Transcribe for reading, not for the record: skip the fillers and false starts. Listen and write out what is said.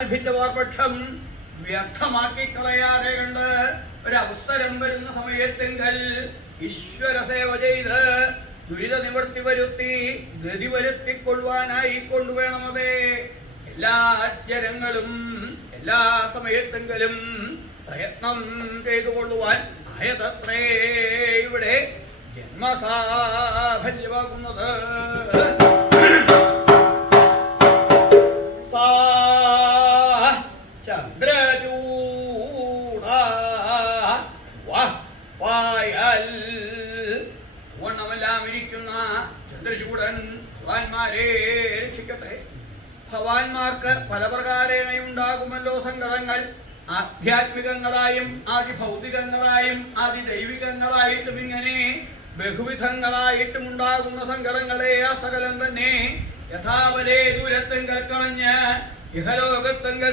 പക്ഷം വ്യർത്ഥമാക്കി കളയാതെ കണ്ട് ഒരവസരം വരുന്ന സമയത്തെങ്കിൽ ഈശ്വര സേവ ചെയ്ത് ദുരിത നിവൃത്തി വരുത്തി ഗതി വരുത്തിക്കൊള്ളുവാനായി കൊണ്ടുവേണമതേ എല്ലാ ജനങ്ങളും എല്ലാ സമയത്തെങ്കിലും പ്രയത്നം ചെയ്തുകൊള്ളുവാൻ ആയതത്രേ ഇവിടെ ജന്മസാഫല്യമാകുന്നത്. വണ്ണമെല്ലാം ഇരിക്കുന്ന ചന്ദ്രചൂടൻ ഭവാന്മാരെ രക്ഷിക്കട്ടെ. ഭവാന്മാർക്ക് പല പ്രകാരേണയുണ്ടാകുമല്ലോ സങ്കടങ്ങൾ. ആധ്യാത്മികങ്ങളായും ആദിഭൗതികങ്ങളായും ആദിദൈവികങ്ങളായിട്ടും ഇങ്ങനെ ബഹുവിധങ്ങളായിട്ടും ഉണ്ടാകുന്ന സങ്കടങ്ങളെ ആ സകലം തന്നെ യഥാവലേ ദൂരത്തെങ്കിൽ കളഞ്ഞ് ഇഹലോകത്തെങ്കിൽ